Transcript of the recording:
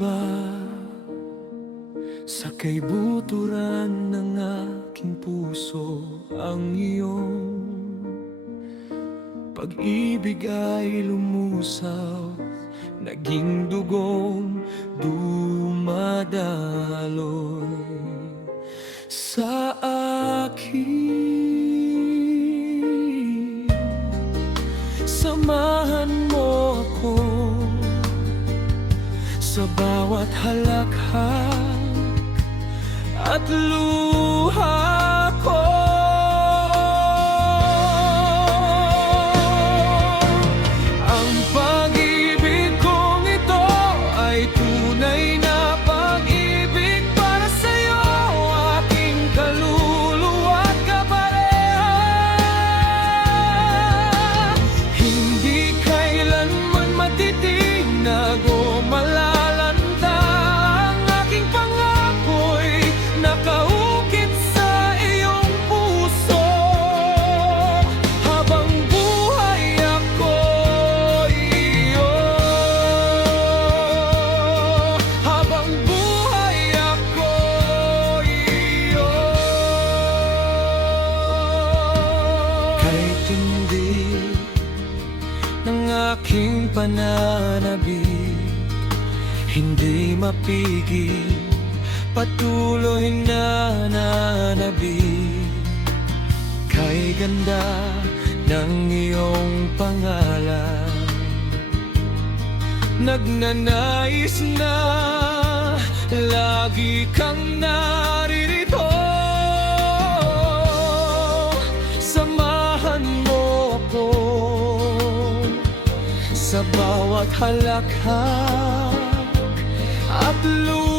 ba sa kaibuturan ng aking puso ang iyong pag-ibig ay lumusaw, naging dugong dumadaloy sa akin. Samahan mo ako sa bawat halakhak at luha ko. Ang pag-ibig kong ito ay tunay na pag-ibig para sa'yo, aking kaluluwa at kapareha. Hindi kailanman matitinag o malalanta ang aking pangako'y nakaukit sa iyong puso. Habang buhay ako'y iyo, habang buhay ako'y iyo. Kahit hindi ng aking pananabik, hindi mapigil, patuloy na nananabik. Kay ganda ng iyong pangalan, nagnanais na lagi kang naririto. Samahan mo ako sa bawat halakhak at luha